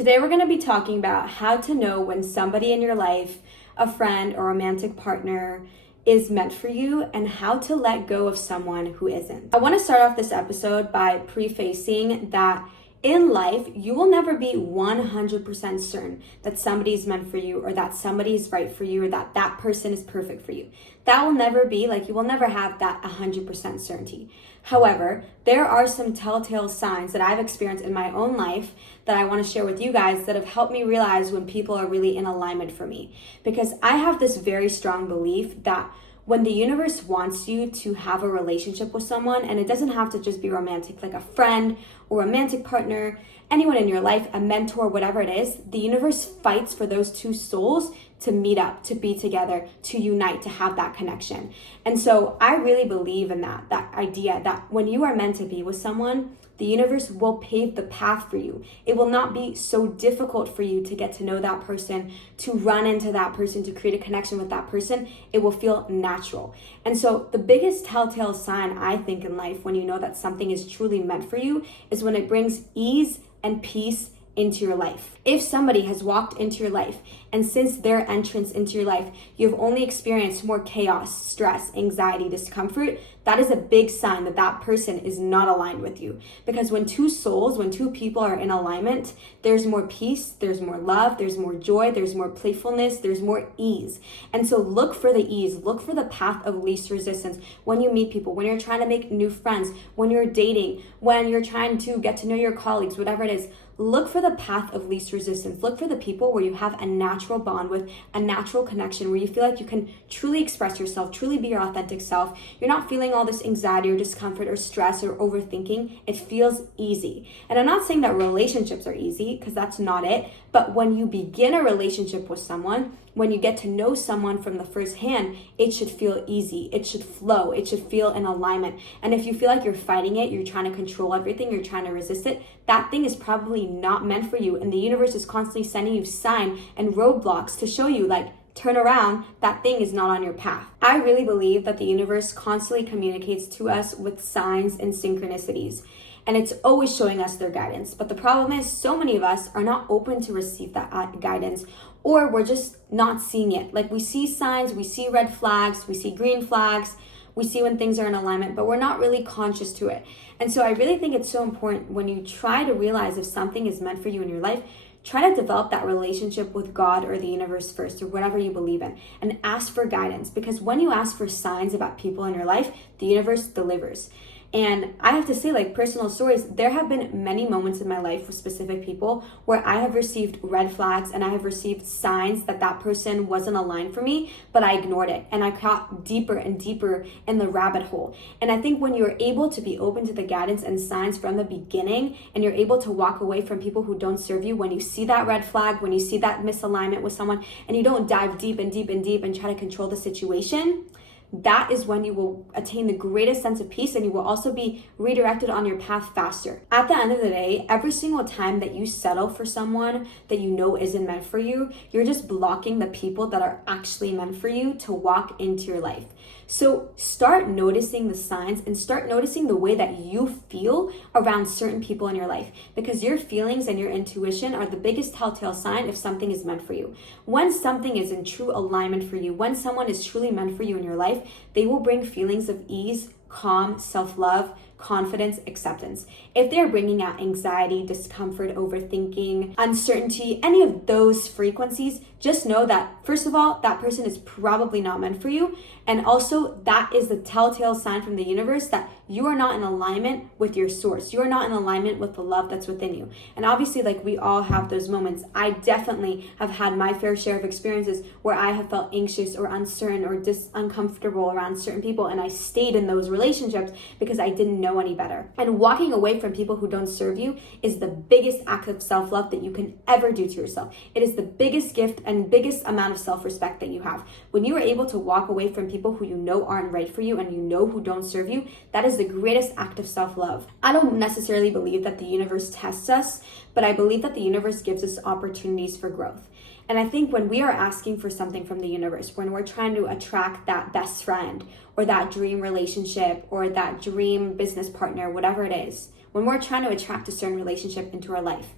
Today we're going to be talking about how to know when somebody in your life, a friend or romantic partner, is meant for you and how to let go of someone who isn't. I want to start off this episode by prefacing that in life, you will never be 100% certain that somebody is meant for you or that somebody is right for you or that that person is perfect for you. That will never be, you will never have that 100% certainty. However, there are some telltale signs that I've experienced in my own life that I want to share with you guys that have helped me realize when people are really in alignment for me. Because I have this very strong belief that when the universe wants you to have a relationship with someone, and it doesn't have to just be romantic, like a friend or romantic partner, anyone in your life, a mentor, whatever it is, the universe fights for those two souls to meet up, to be together, to unite, to have that connection. And so I really believe in that idea that when you are meant to be with someone, the universe will pave the path for you. It will not be so difficult for you to get to know that person, to run into that person, to create a connection with that person. It will feel natural. And so the biggest telltale sign I think in life when you know that something is truly meant for you is when it brings ease and peace into your life. If somebody has walked into your life and since their entrance into your life, you've only experienced more chaos, stress, anxiety, discomfort, that is a big sign that that person is not aligned with you. Because when two people are in alignment, there's more peace, there's more love, there's more joy, there's more playfulness, there's more ease. And so look for the ease, look for the path of least resistance when you meet people, when you're trying to make new friends, when you're dating, when you're trying to get to know your colleagues, whatever it is. Look for the path of least resistance. Look for the people where you have a natural bond with, a natural connection, where you feel like you can truly express yourself, truly be your authentic self. You're not feeling all this anxiety or discomfort or stress or overthinking. It feels easy. And I'm not saying that relationships are easy, because that's not it. But when you begin a relationship with someone, when you get to know someone from the first hand, it should feel easy. It should flow. It should feel in alignment. And if you feel like you're fighting it, you're trying to control everything, you're trying to resist it, that thing is probably not meant for you. And the universe is constantly sending you signs and roadblocks to show you, turn around, that thing is not on your path. I really believe that the universe constantly communicates to us with signs and synchronicities. And it's always showing us their guidance. But the problem is so many of us are not open to receive that guidance, or we're just not seeing it. We see signs, we see red flags, we see green flags, we see when things are in alignment, but we're not really conscious to it. And so I really think it's so important when you try to realize if something is meant for you in your life, try to develop that relationship with God or the universe first, or whatever you believe in, and ask for guidance. Because when you ask for signs about people in your life, the universe delivers. And I have to say, personal stories, there have been many moments in my life with specific people where I have received red flags and I have received signs that that person wasn't aligned for me, but I ignored it. And I got deeper and deeper in the rabbit hole. And I think when you're able to be open to the guidance and signs from the beginning, and you're able to walk away from people who don't serve you, when you see that red flag, when you see that misalignment with someone, and you don't dive deep and deep and deep and try to control the situation, that is when you will attain the greatest sense of peace, and you will also be redirected on your path faster. At the end of the day, every single time that you settle for someone that you know isn't meant for you, you're just blocking the people that are actually meant for you to walk into your life. So start noticing the signs and start noticing the way that you feel around certain people in your life, because your feelings and your intuition are the biggest telltale sign if something is meant for you. When something is in true alignment for you, when someone is truly meant for you in your life, they will bring feelings of ease, calm, self-love, confidence, acceptance. If they're bringing out anxiety, discomfort, overthinking, uncertainty, any of those frequencies, just know that, first of all, that person is probably not meant for you. And also, that is the telltale sign from the universe that you are not in alignment with your source. You are not in alignment with the love that's within you. And obviously, we all have those moments. I definitely have had my fair share of experiences where I have felt anxious or uncertain or uncomfortable around certain people. And I stayed in those relationships because I didn't know any better. And walking away from people who don't serve you is the biggest act of self-love that you can ever do to yourself. It is the biggest gift and biggest amount of self-respect that you have. When you are able to walk away from people who you know aren't right for you and you know who don't serve you, that is the greatest act of self-love. I don't necessarily believe that the universe tests us, but I believe that the universe gives us opportunities for growth. And I think when we are asking for something from the universe, when we're trying to attract that best friend or that dream relationship or that dream business partner, whatever it is, when we're trying to attract a certain relationship into our life,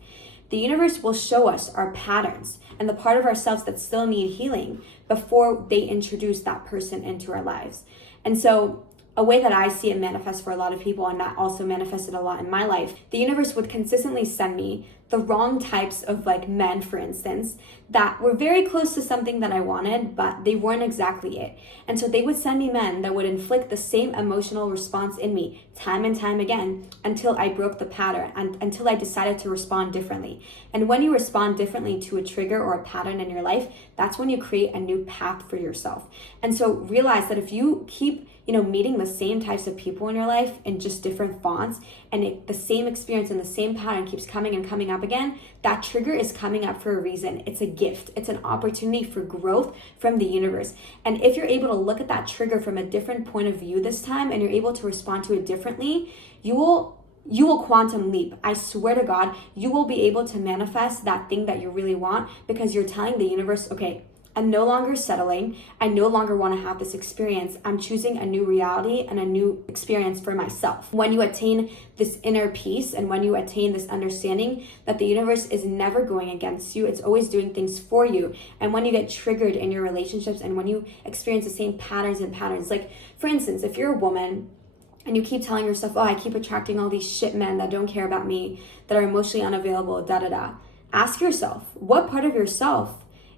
the universe will show us our patterns and the part of ourselves that still need healing before they introduce that person into our lives. And so a way that I see it manifest for a lot of people, and that also manifested a lot in my life, the universe would consistently send me the wrong types of men, for instance, that were very close to something that I wanted, but they weren't exactly it. And so they would send me men that would inflict the same emotional response in me time and time again until I broke the pattern and until I decided to respond differently. And when you respond differently to a trigger or a pattern in your life, that's when you create a new path for yourself. And so realize that if you keep meeting the same types of people in your life in just different fonts, and the same experience and the same pattern keeps coming and coming up again, that trigger is coming up for a reason. It's a gift. It's an opportunity for growth from the universe. And if you're able to look at that trigger from a different point of view this time, and you're able to respond to it differently, you will quantum leap. I swear to God, you will be able to manifest that thing that you really want, because you're telling the universe, okay, I'm no longer settling. I no longer want to have this experience. I'm choosing a new reality and a new experience for myself. When you attain this inner peace, and when you attain this understanding that the universe is never going against you, it's always doing things for you. And when you get triggered in your relationships, and when you experience the same patterns, like for instance, if you're a woman and you keep telling yourself, oh, I keep attracting all these shit men that don't care about me, that are emotionally unavailable, ask yourself, what part of yourself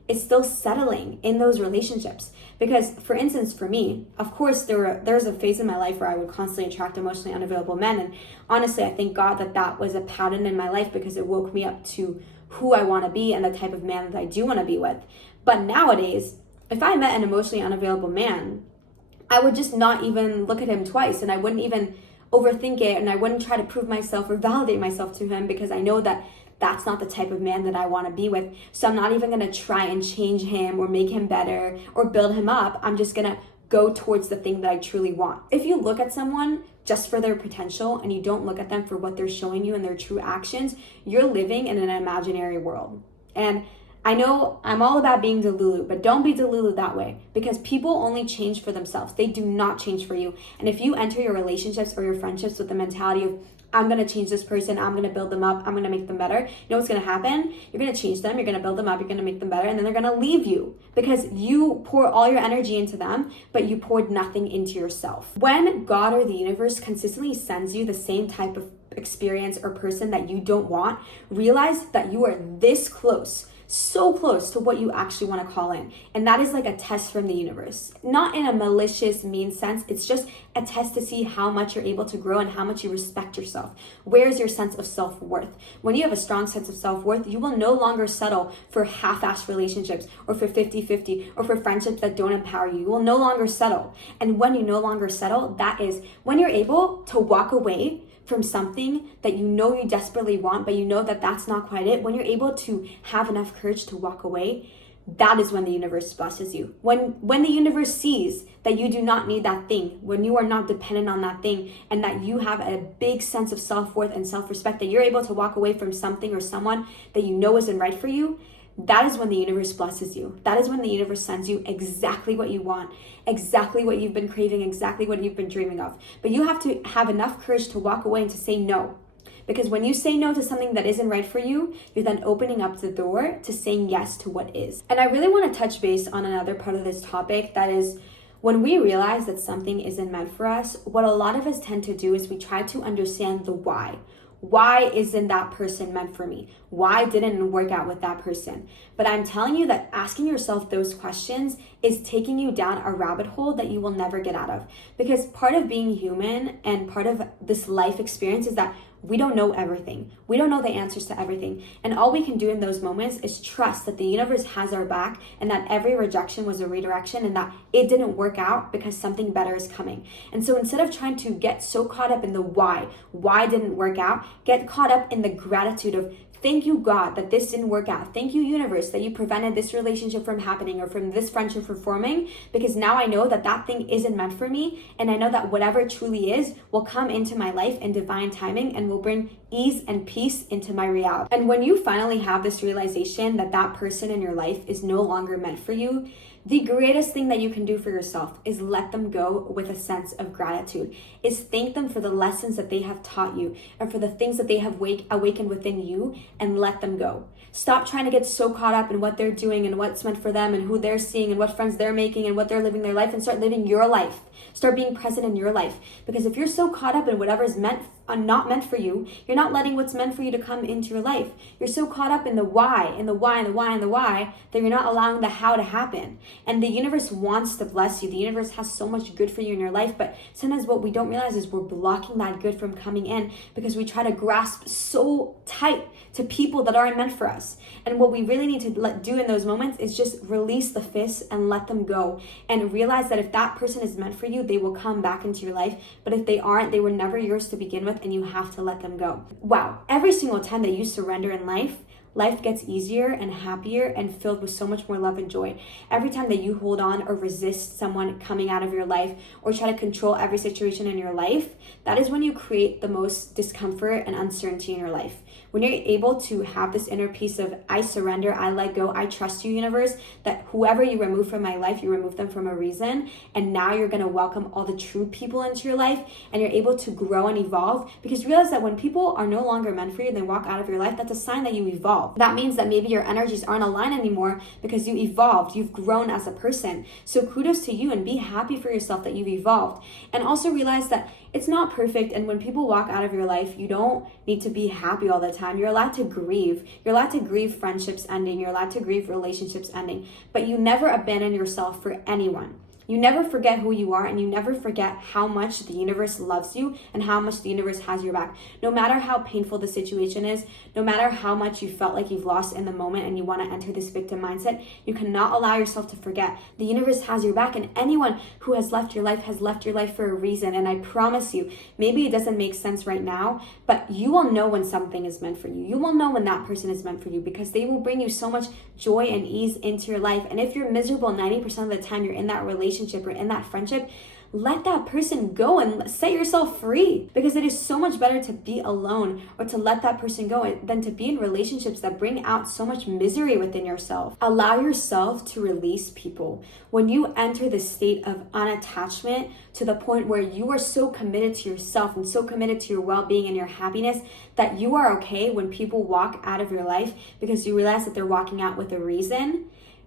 is still settling in those relationships? Because for instance, for me, of course, there's a phase in my life where I would constantly attract emotionally unavailable men. And honestly, I thank God that was a pattern in my life, because it woke me up to who I want to be and the type of man that I do want to be with. But nowadays, if I met an emotionally unavailable man, I would just not even look at him twice, and I wouldn't even overthink it, and I wouldn't try to prove myself or validate myself to him, because I know that that's not the type of man that I want to be with. So I'm not even going to try and change him or make him better or build him up. I'm just going to go towards the thing that I truly want. If you look at someone just for their potential and you don't look at them for what they're showing you and their true actions, you're living in an imaginary world. And I know I'm all about being Delulu, but don't be Delulu that way, because people only change for themselves. They do not change for you. And if you enter your relationships or your friendships with the mentality of, I'm going to change this person, I'm going to build them up, I'm going to make them better, you know what's going to happen? You're going to change them, you're going to build them up, you're going to make them better, and then they're going to leave you because you pour all your energy into them, but you poured nothing into yourself. When God or the universe consistently sends you the same type of experience or person that you don't want, realize that you are this close, so close to what you actually want to call in. And that is like a test from the universe. Not in a malicious, mean sense. It's just a test to see how much you're able to grow and how much you respect yourself. Where's your sense of self-worth? When you have a strong sense of self-worth, you will no longer settle for half-assed relationships or for 50-50 or for friendships that don't empower you. You will no longer settle. And when you no longer settle, that is when you're able to walk away from something that you know you desperately want, but you know that that's not quite it. When you're able to have enough courage to walk away, that is when the universe blesses you. When the universe sees that you do not need that thing, when you are not dependent on that thing, and that you have a big sense of self-worth and self-respect, that you're able to walk away from something or someone that you know isn't right for you, that is when the universe blesses you. That is when the universe sends you exactly what you want, exactly what you've been craving, exactly what you've been dreaming of. But you have to have enough courage to walk away and to say no. Because when you say no to something that isn't right for you, you're then opening up the door to saying yes to what is. And I really want to touch base on another part of this topic, that is, when we realize that something isn't meant for us, what a lot of us tend to do is we try to understand the why. Why isn't that person meant for me? Why didn't it work out with that person? But I'm telling you that asking yourself those questions is taking you down a rabbit hole that you will never get out of. Because part of being human and part of this life experience is that we don't know everything. We don't know the answers to everything. And all we can do in those moments is trust that the universe has our back, and that every rejection was a redirection, and that it didn't work out because something better is coming. And so instead of trying to get so caught up in the why didn't work out, get caught up in the gratitude of, thank you, God, that this didn't work out. Thank you, universe, that you prevented this relationship from happening or from this friendship from forming, because now I know that that thing isn't meant for me. And I know that whatever it truly is will come into my life in divine timing and will bring ease and peace into my reality. And when you finally have this realization that that person in your life is no longer meant for you, the greatest thing that you can do for yourself is let them go with a sense of gratitude, is thank them for the lessons that they have taught you and for the things that they have awakened within you, and let them go. Stop trying to get so caught up in what they're doing and what's meant for them and who they're seeing and what friends they're making and what they're living their life, and start living your life. Start being present in your life. Because if you're so caught up in whatever is not meant for you, you're not letting what's meant for you to come into your life. You're so caught up in the why, that you're not allowing the how to happen. And the universe wants to bless you. The universe has so much good for you in your life, but sometimes what we don't realize is we're blocking that good from coming in because we try to grasp so tight to people that aren't meant for us. And what we really need to do in those moments is just release the fists and let them go, and realize that if that person is meant for you, they will come back into your life. But if they aren't, they were never yours to begin with, and you have to let them go. Wow. Every single time that you surrender in life gets easier and happier and filled with so much more love and joy. Every time that you hold on or resist someone coming out of your life or try to control every situation in your life, that is when you create the most discomfort and uncertainty in your life. When you're able to have this inner peace of, I surrender, I let go, I trust you, universe, that whoever you remove from my life, you remove them from a reason, and now you're going to welcome all the true people into your life, and you're able to grow and evolve, because you realize that when people are no longer meant for you, they walk out of your life, that's a sign that you evolve. That means that maybe your energies aren't aligned anymore because you evolved, you've grown as a person. So kudos to you, and be happy for yourself that you've evolved. And also realize that it's not perfect, and when people walk out of your life, you don't need to be happy all the time. You're allowed to grieve. You're allowed to grieve friendships ending. You're allowed to grieve relationships ending. But you never abandon yourself for anyone. You never forget who you are, and you never forget how much the universe loves you and how much the universe has your back. No matter how painful the situation is, no matter how much you felt like you've lost in the moment and you want to enter this victim mindset, you cannot allow yourself to forget. The universe has your back, and anyone who has left your life for a reason. And I promise you, maybe it doesn't make sense right now, but you will know when something is meant for you. You will know when that person is meant for you, because they will bring you so much joy and ease into your life. And if you're miserable 90% of the time you're in that relationship or in that friendship, let that person go and set yourself free, because it is so much better to be alone or to let that person go than to be in relationships that bring out so much misery within yourself. Allow yourself to release people. When you enter the state of unattachment to the point where you are so committed to yourself and so committed to your well-being and your happiness that you are okay when people walk out of your life because you realize that they're walking out with a reason,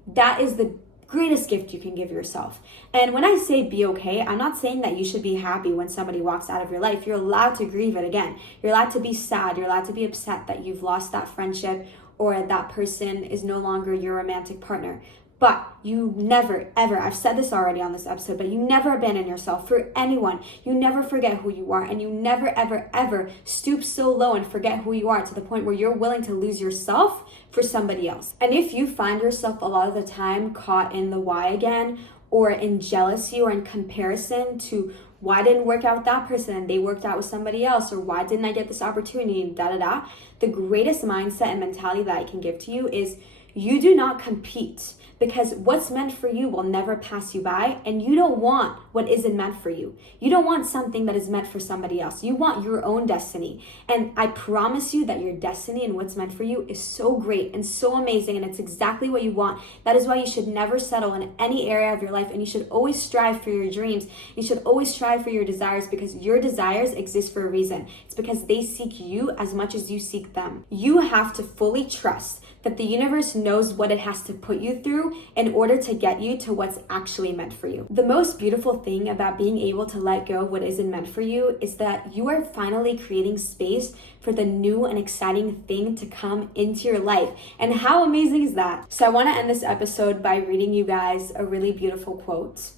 that is the greatest gift you can give yourself. And when I say be okay, I'm not saying that you should be happy when somebody walks out of your life. You're allowed to grieve it again. You're allowed to be sad. You're allowed to be upset that you've lost that friendship or that person is no longer your romantic partner. But you never, ever, I've said this already on this episode, but you never abandon yourself for anyone. You never forget who you are, and you never, ever, ever stoop so low and forget who you are to the point where you're willing to lose yourself for somebody else. And if you find yourself a lot of the time caught in the why again, or in jealousy or in comparison to why didn't work out with that person and they worked out with somebody else, or why didn't I get this opportunity, the greatest mindset and mentality that I can give to you is you do not compete. Because what's meant for you will never pass you by, and you don't want what isn't meant for you. You don't want something that is meant for somebody else. You want your own destiny. And I promise you that your destiny and what's meant for you is so great and so amazing, and it's exactly what you want. That is why you should never settle in any area of your life, and you should always strive for your dreams. You should always strive for your desires, because your desires exist for a reason. It's because they seek you as much as you seek them. You have to fully trust that the universe knows what it has to put you through in order to get you to what's actually meant for you. The most beautiful thing about being able to let go of what isn't meant for you is that you are finally creating space for the new and exciting thing to come into your life. And how amazing is that? So I want to end this episode by reading you guys a really beautiful quote.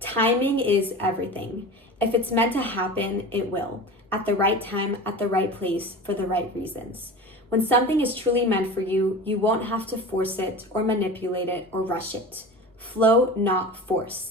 Timing is everything. If it's meant to happen, it will. At the right time, at the right place, for the right reasons. When something is truly meant for you, you won't have to force it or manipulate it or rush it. Flow, not force.